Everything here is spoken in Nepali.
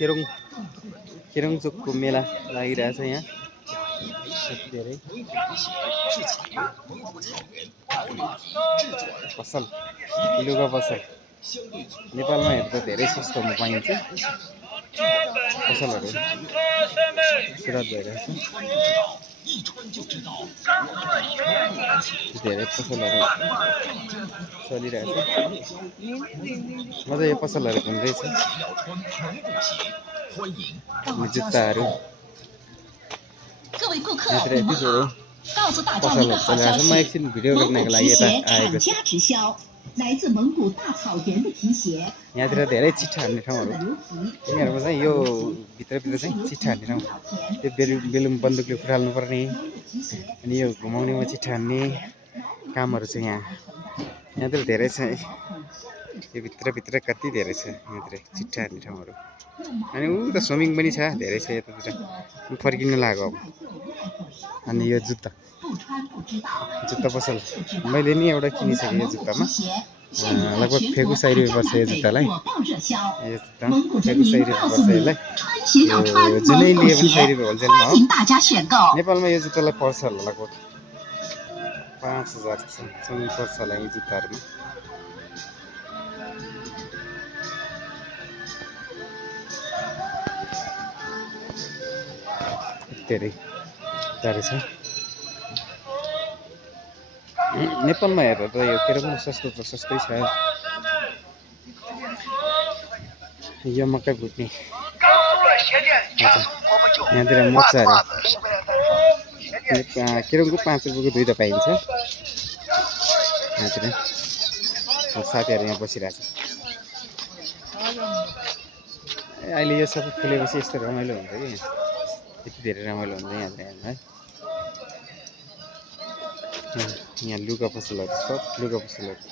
केरङचोकको मेला लागिरहेछ यहाँ धेरै पसल लुगा पसल नेपालमा हेर्दा धेरै सस्तोमा पाइन्छ पसलहरू सुरुवात भइरहेछ धेरै पसलहरू चलिरहेछ मजा यो पसलहरू घुम्दैछ जुत्ताहरू यहाँतिर यति धेरै पसलहरू चलिरहेछ म एकछिन भिडियो गर्नको लागि यता आएको छु यहाँतिर धेरै चिट्ठा हान्ने ठाउँहरू तिमीहरूमा चाहिँ यो भित्रभित्र चाहिँ चिट्ठा हान्ने ठाउँ त्यो बेलुन बन्दुकले फुटाल्नु पर्ने अनि यो घुमाउनेमा चिट्ठा हान्ने कामहरू छ यहाँतिर धेरै छ यो भित्रभित्र कति धेरै छ यहाँतिर चिट्ठा हान्ने ठाउँहरू अनि त स्विमिङ पनि छ धेरै छ यतातिर फर्किनु लाग्यो अब अनि यो जुत्ता पसल मैले नि एउटा किनिसकेँ यो जुत्तामा लगभग फेगु 100 रुपियाँ पर्छ यो जुत्तालाई यो जुत्ता फेगु 100 रुपियाँ पर्छ यसलाई यो जुनै लिए पनि 100 रुपियाँ होलसेलमा हो नेपालमा यो जुत्तालाई पर्छ होला लगभग 5000 सम्म पर्छ होला यो जुत्ताहरूमा धेरै टाढो छ नेपालमा हेर्दा त यो केरङमा सस्तो त सस्तै छ यो मकै भुट्ने यहाँतिर मोचाहरू केरङको 5 रुपियाँको दुईटा पाइन्छ यहाँतिर साथीहरू यहाँ बसिरहेछ अहिले यो सबै खुलेपछि यस्तो रमाइलो हुन्छ कि यति धेरै रमाइलो हुन्छ यहाँतिर है यहाँ लुगा पसलहरू सब लुगा पसलहरू